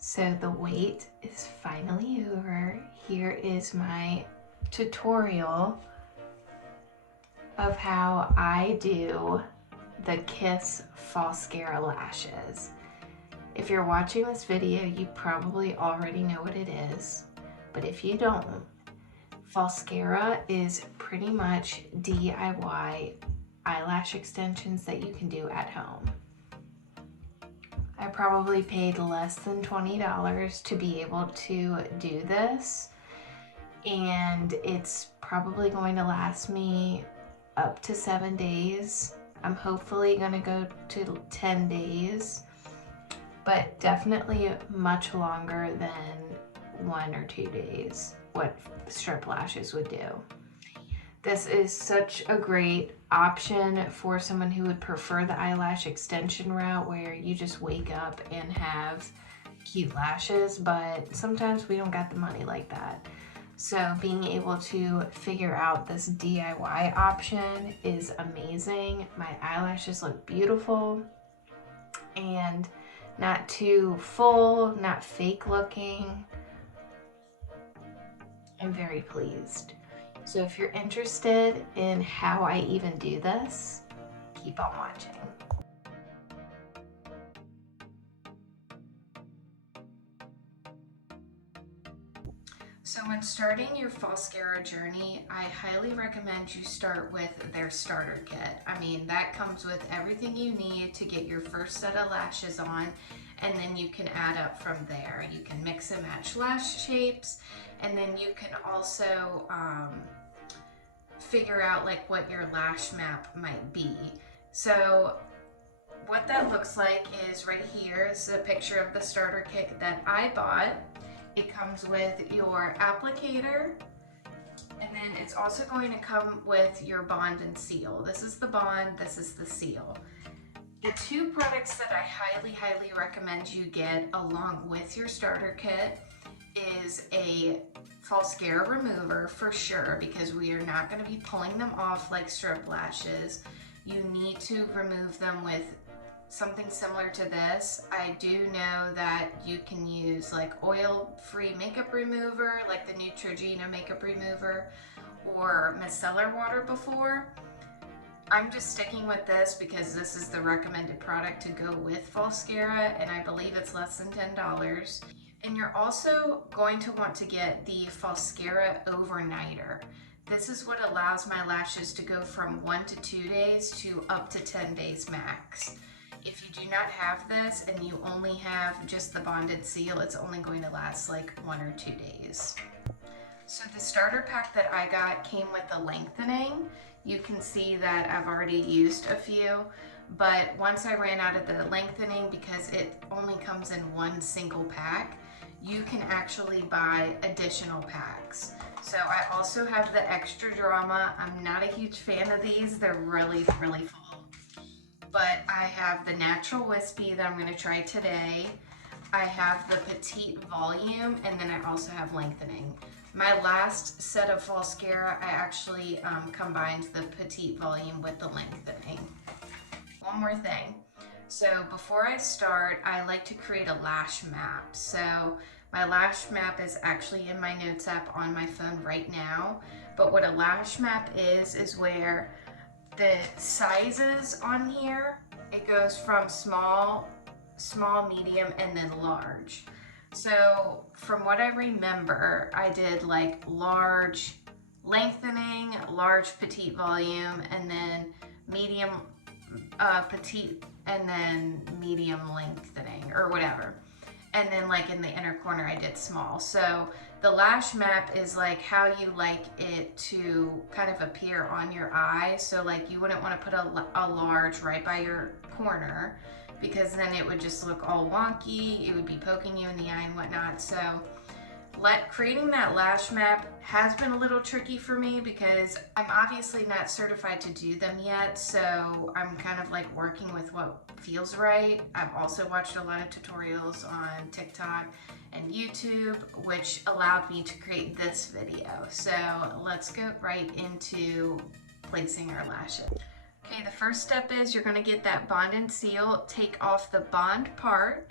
So the wait is finally over. Here is my tutorial of how I do the Kiss Falscara lashes. If you're watching this video, you probably already know what it is, but if you don't, Falscara is pretty much DIY eyelash extensions that you can do at home. I probably paid less than $20 to be able to do this, and it's probably going to last me up to 7 days. I'm hopefully going to go to 10 days, but definitely much longer than 1 or 2 days, what strip lashes would do. This is such a great option for someone who would prefer the eyelash extension route where you just wake up and have cute lashes, but sometimes we don't got the money like that. So being able to figure out this DIY option is amazing. My eyelashes look beautiful and not too full, not fake looking. I'm very pleased. So if you're interested in how I even do this, keep on watching. So when starting your Falscara journey, I highly recommend you start with their starter kit. I mean, that comes with everything you need to get your first set of lashes on, and then you can add up from there. You can mix and match lash shapes, and then you can also figure out like what your lash map might be. So what that looks like is right here. This is a picture of the starter kit that I bought. It comes with your applicator, and then it's also going to come with your bond and seal. This is the bond, this is the seal. The two products that I highly recommend you get along with your starter kit is a Falscara remover for sure, because we are not going to be pulling them off like strip lashes. You need to remove them with something similar to this. I do know that you can use like oil-free makeup remover, like the Neutrogena makeup remover, or micellar water before. I'm just sticking with this because this is the recommended product to go with Falscara, and I believe it's less than $10. And you're also going to want to get the Falscara Overnighter. This is what allows my lashes to go from 1 to 2 days to up to 10 days max. If you do not have this and you only have just the bonded seal, it's only going to last like 1 or 2 days. So the starter pack that I got came with the lengthening. You can see that I've already used a few, but once I ran out of the lengthening, because it only comes in one single pack, you can actually buy additional packs. So I also have the extra drama. I'm not a huge fan of these. They're really full. But I have the natural wispy that I'm going to try today. I have the petite volume, and then I also have lengthening. My last set of Falscara, I actually combined the petite volume with the lengthening. One more thing. So before I start, I like to create a lash map. So my lash map is actually in my notes app on my phone right now. But what a lash map is where the sizes on here, it goes from small, medium, and then large. So from what I remember, I did like large lengthening, large petite volume, and then medium petite, and then medium lengthening or whatever. And then like in the inner corner I did small. So the lash map is like how you like it to kind of appear on your eye. So like you wouldn't want to put a large right by your corner, because then it would just look all wonky. It would be poking you in the eye and whatnot. So creating that lash map has been a little tricky for me because I'm obviously not certified to do them yet, so I'm kind of like working with what feels right. I've also watched a lot of tutorials on TikTok and YouTube, which allowed me to create this video. So let's go right into placing our lashes. Okay, the first step is you're going to get that bond and seal, take off the bond part,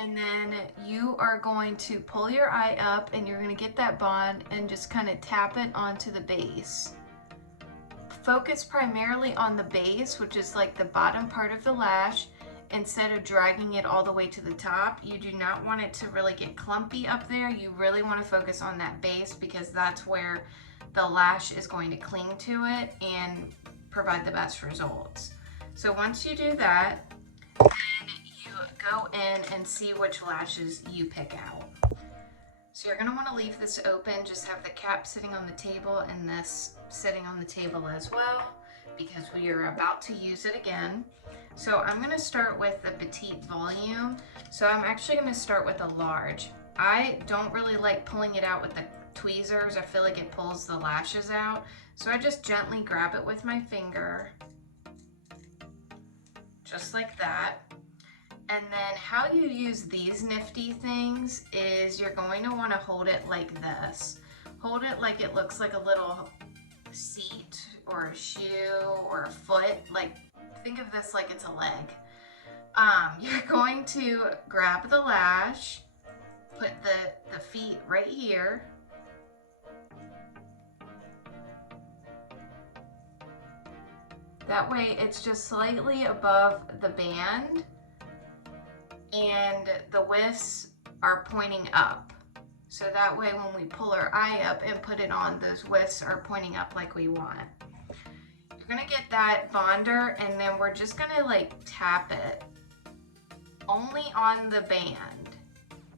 And then you are going to pull your eye up and you're going to get that bond and just kind of tap it onto the base. Focus primarily on the base, which is like the bottom part of the lash, instead of dragging it all the way to the top. You do not want it to really get clumpy up there. You really want to focus on that base because that's where the lash is going to cling to it and provide the best results. So once you do that, then you go in and see which lashes you pick out. So you're going to want to leave this open, just have the cap sitting on the table and this sitting on the table as well, because we are about to use it again. So I'm going to start with the petite volume. So I'm actually going to start with a large. I don't really like pulling it out with the tweezers. I feel like it pulls the lashes out. So I just gently grab it with my finger, just like that. And then how you use these nifty things is you're going to want to hold it like this. Hold it like it looks like a little seat or a shoe or a foot. Like, think of this like it's a leg. You're going to grab the lash, put the feet right here. That way it's just slightly above the band and the wisps are pointing up. So that way when we pull our eye up and put it on, those wisps are pointing up like we want. You're gonna get that bonder and then we're just gonna like tap it only on the band.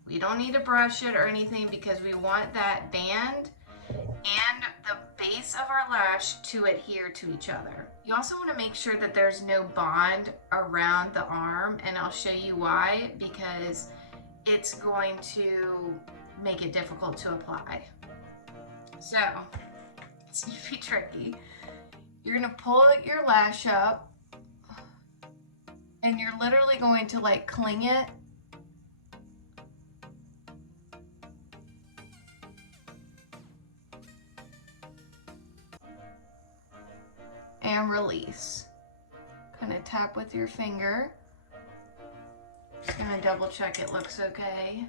We don't need to brush it or anything because we want that band and the base of our lash to adhere to each other. You also want to make sure that there's no bond around the arm, and I'll show you why, because it's going to make it difficult to apply. So it's gonna be tricky. You're gonna pull your lash up and you're literally going to like cling it and release. Kind of tap with your finger. Just gonna double check it looks okay.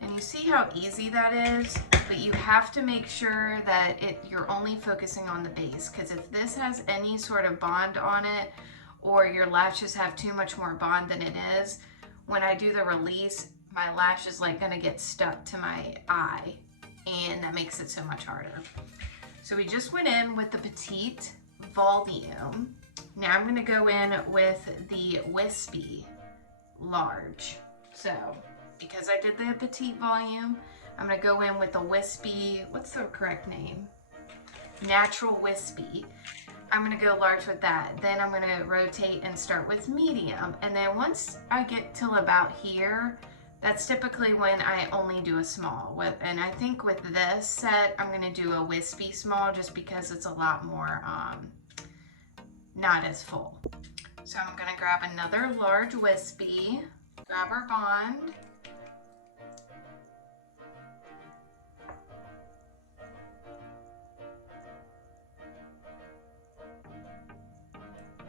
And you see how easy that is, but you have to make sure that you're only focusing on the base, because if this has any sort of bond on it or your lashes have too much more bond than it is, when I do the release, my lash is like gonna get stuck to my eye and that makes it so much harder. So we just went in with the petite volume. Now I'm gonna go in with the wispy large. So because I did the petite volume, I'm gonna go in with the wispy, what's the correct name? Natural wispy. I'm gonna go large with that. Then I'm gonna rotate and start with medium. And then once I get till about here, that's typically when I only do a small. And I think with this set, I'm gonna do a wispy small just because it's a lot more, not as full. So I'm gonna grab another large wispy, grab our bond.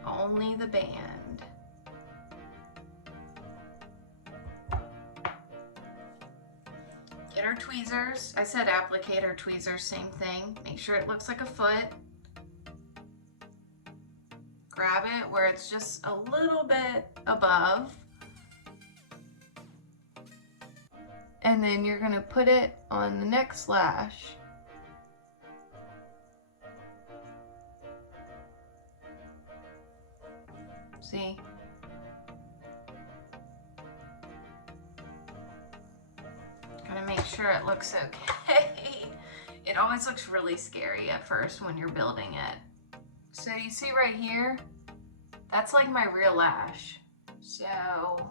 Only the band. Get our tweezers. I said applicator tweezers, same thing. Make sure it looks like a foot. Grab it where it's just a little bit above. And then you're gonna put it on the next lash. See? Gotta make sure it looks okay. It always looks really scary at first when you're building it. So you see right here, that's like my real lash. So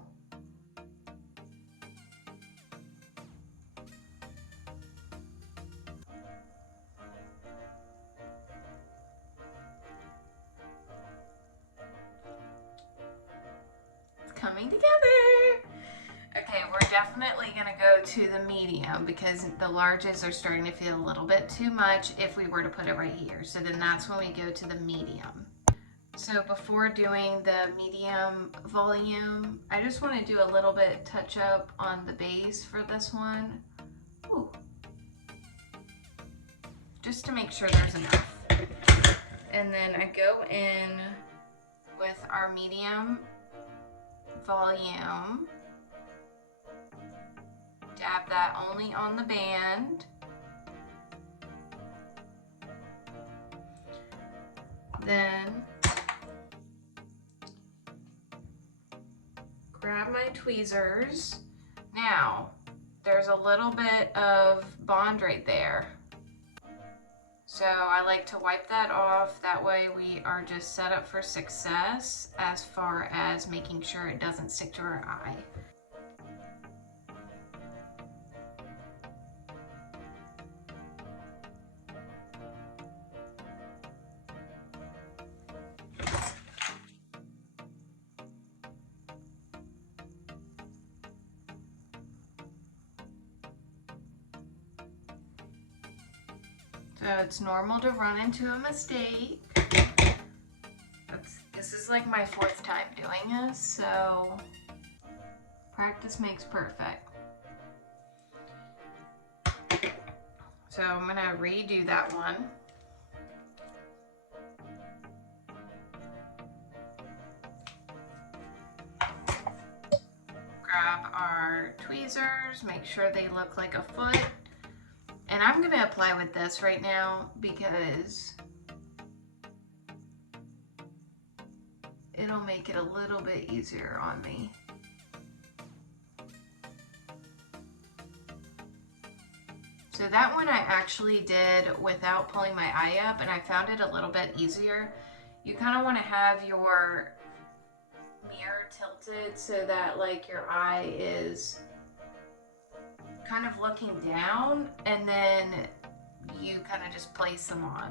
coming together. Okay, we're definitely gonna go to the medium because the larges are starting to feel a little bit too much if we were to put it right here. So then that's when we go to the medium. So before doing the medium volume, I just want to do a little bit touch up on the base for this one. Ooh. Just to make sure there's enough. And then I go in with our medium volume. Dab that only on the band. Then grab my tweezers. Now, there's a little bit of bond right there. So I like to wipe that off. That way we are just set up for success as far as making sure it doesn't stick to our eye. So it's normal to run into a mistake. This is like my 4th time doing this, so practice makes perfect. So I'm gonna redo that one. Grab our tweezers, make sure they look like a foot. And I'm going to apply with this right now because it'll make it a little bit easier on me. So that one I actually did without pulling my eye up, and I found it a little bit easier. You kind of want to have your mirror tilted so that like your eye is kind of looking down, and then you kind of just place them on.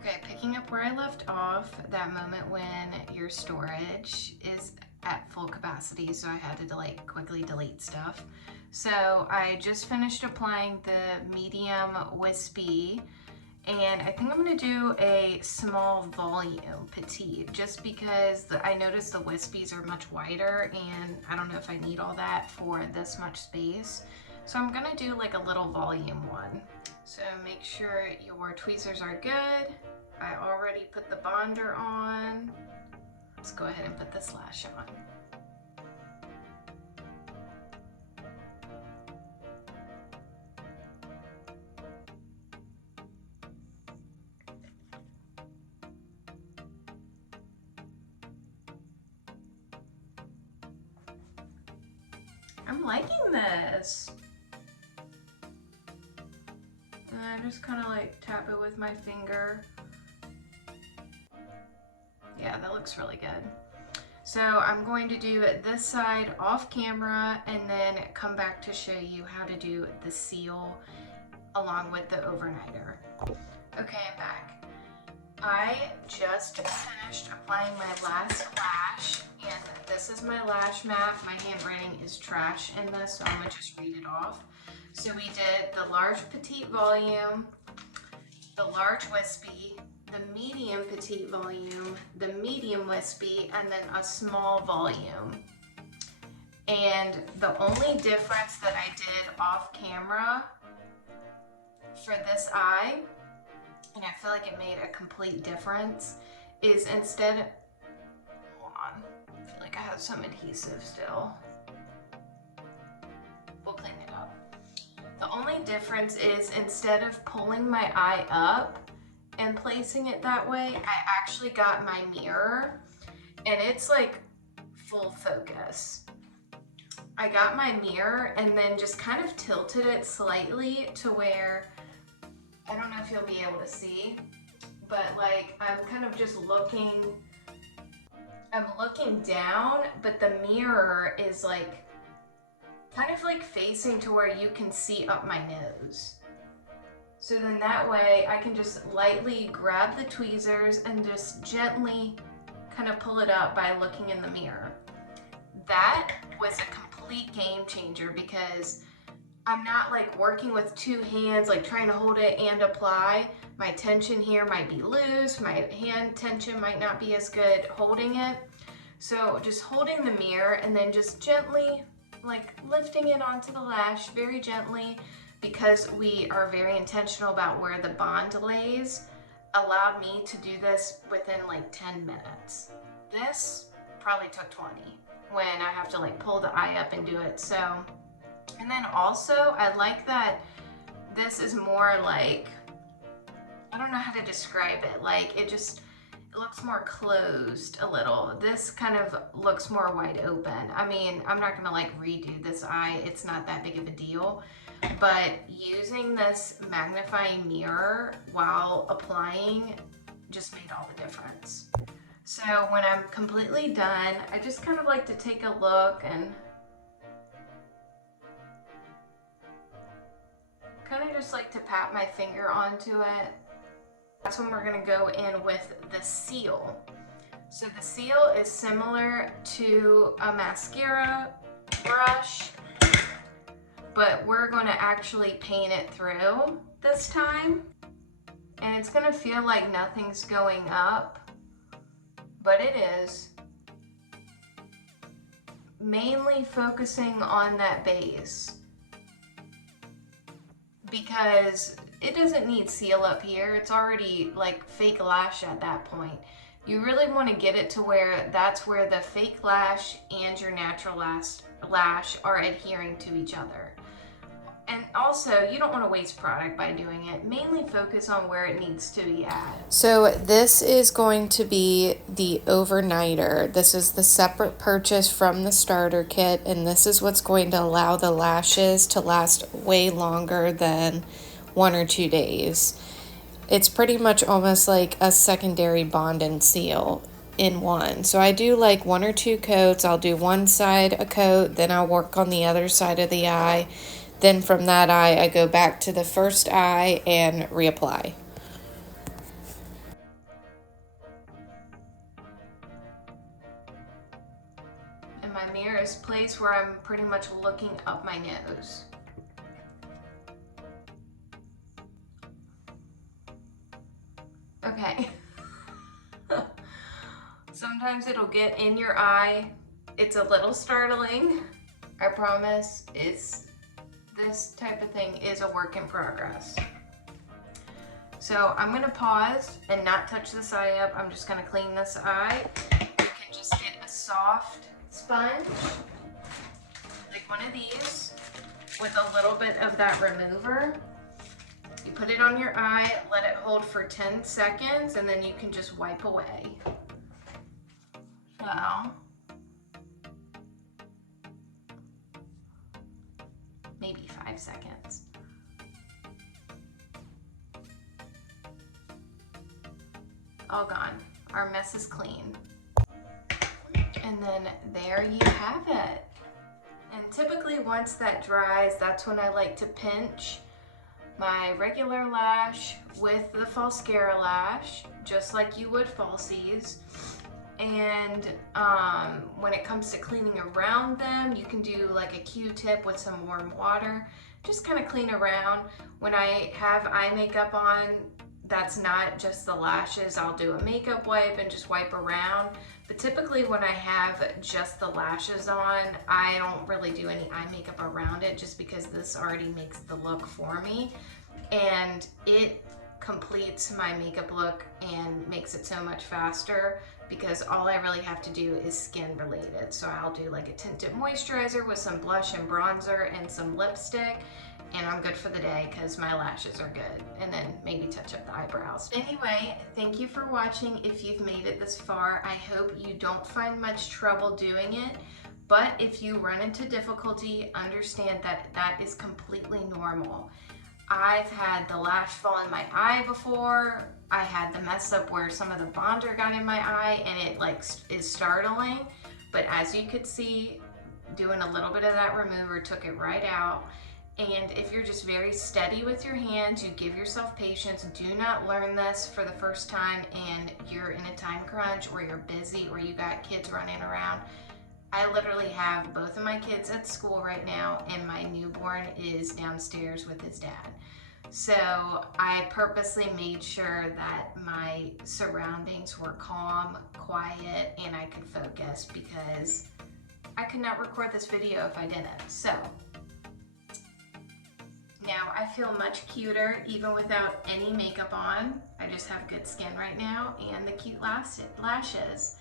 Okay, picking up where I left off, that moment when your storage is at full capacity, so I had to like quickly delete stuff. So I just finished applying the medium wispy, and I think I'm gonna do a small volume petite, just because I noticed the wispies are much wider, and I don't know if I need all that for this much space. So I'm gonna do like a little volume one. So make sure your tweezers are good. I already put the bonder on. Let's go ahead and put this lash on. I'm liking this. And I just kind of like tap it with my finger. Yeah, that looks really good. So I'm going to do this side off camera and then come back to show you how to do the seal along with the overnighter. Okay, I'm back. I just finished applying my last lash, and this is my lash map. My handwriting is trash in this, so I'm gonna just read it off. So we did the large petite volume, the large wispy, the medium petite volume, the medium wispy, and then a small volume. And the only difference that I did off camera for this eye, and I feel like it made a complete difference, is instead, hold on, I feel like I have some adhesive still. We'll clean it up. The only difference is instead of pulling my eye up and placing it that way, I actually got my mirror, and it's like full focus. I got my mirror and then just kind of tilted it slightly to where, I don't know if you'll be able to see, but like I'm kind of just looking, I'm looking down, but the mirror is like kind of like facing to where you can see up my nose. So then that way I can just lightly grab the tweezers and just gently kind of pull it up by looking in the mirror. That was a complete game changer because I'm not like working with two hands, like trying to hold it and apply. My tension here might be loose, my hand tension might not be as good holding it. So just holding the mirror and then just gently like lifting it onto the lash very gently, because we are very intentional about where the bond lays, allowed me to do this within like 10 minutes. This probably took 20 when I have to like pull the eye up and do it. So, and then also I like that this is more like, I don't know how to describe it. Like it looks more closed a little. This kind of looks more wide open. I mean, I'm not gonna like redo this eye. It's not that big of a deal. But using this magnifying mirror while applying just made all the difference. So when I'm completely done, I just kind of like to take a look and kind of just like to pat my finger onto it. That's when we're gonna go in with the seal. So the seal is similar to a mascara brush, but we're gonna actually paint it through this time. And it's gonna feel like nothing's going up, but it is. Mainly focusing on that base, because it doesn't need seal up here. It's already like fake lash at that point. You really want to get it to where that's where the fake lash and your natural lash are adhering to each other. And also, you don't want to waste product by doing it. Mainly focus on where it needs to be at. So this is going to be the overnighter. This is the separate purchase from the starter kit, and this is what's going to allow the lashes to last way longer than 1 or 2 days. It's pretty much almost like a secondary bond and seal in one. So I do like 1 or 2 coats. I'll do one side a coat, then I'll work on the other side of the eye. Then from that eye, I go back to the first eye and reapply. And my mirror is placed where I'm pretty much looking up my nose. Okay. Sometimes it'll get in your eye. It's a little startling. I promise this type of thing is a work in progress. So I'm gonna pause and not touch this eye up. I'm just gonna clean this eye. You can just get a soft sponge, like one of these, with a little bit of that remover. You put it on your eye, let it hold for 10 seconds, and then you can just wipe away. So, maybe 5 seconds. All gone. Our mess is clean. And then there you have it. And typically once that dries, that's when I like to pinch my regular lash with the Falscara lash, just like you would falsies. And when it comes to cleaning around them, you can do like a Q-tip with some warm water. Just kind of clean around. When I have eye makeup on, that's not just the lashes. I'll do a makeup wipe and just wipe around. But typically when I have just the lashes on, I don't really do any eye makeup around it, just because this already makes the look for me. And it completes my makeup look and makes it so much faster, because all I really have to do is skin related. So I'll do like a tinted moisturizer with some blush and bronzer and some lipstick, and I'm good for the day because my lashes are good. And then maybe touch up the eyebrows. Anyway, thank you for watching. If you've made it this far, I hope you don't find much trouble doing it. But if you run into difficulty, understand that that is completely normal. I've had the lash fall in my eye before. I had the mess up where some of the bonder got in my eye, and it like is startling. But as you could see, doing a little bit of that remover took it right out. And if you're just very steady with your hands, you give yourself patience. Do not learn this for the first time and you're in a time crunch, or you're busy, or you got kids running around. I literally have both of my kids at school right now, and my newborn is downstairs with his dad. So I purposely made sure that my surroundings were calm, quiet, and I could focus because I could not record this video if I didn't. So now I feel much cuter even without any makeup on. I just have good skin right now and the cute lashes.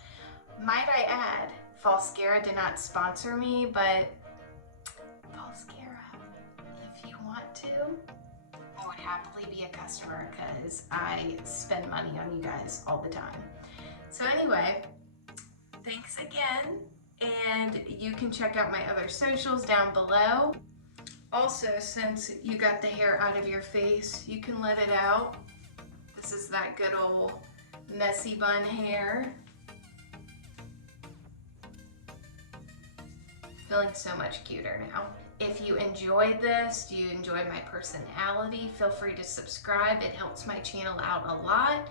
Might I add, Falscara did not sponsor me, but Falscara, if you want to, I would happily be a customer because I spend money on you guys all the time. So anyway, thanks again, and you can check out my other socials down below. Also, since you got the hair out of your face, you can let it out. This is that good old messy bun hair. Feeling so much cuter now. If you enjoyed this, do you enjoy my personality, feel free to subscribe. It helps my channel out a lot.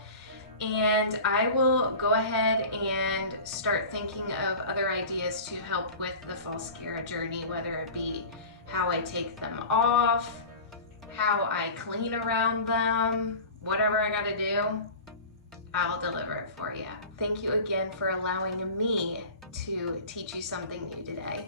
And I will go ahead and start thinking of other ideas to help with the Falscara journey, whether it be how I take them off, how I clean around them, whatever I gotta do, I'll deliver it for you. Thank you again for allowing me to teach you something new today.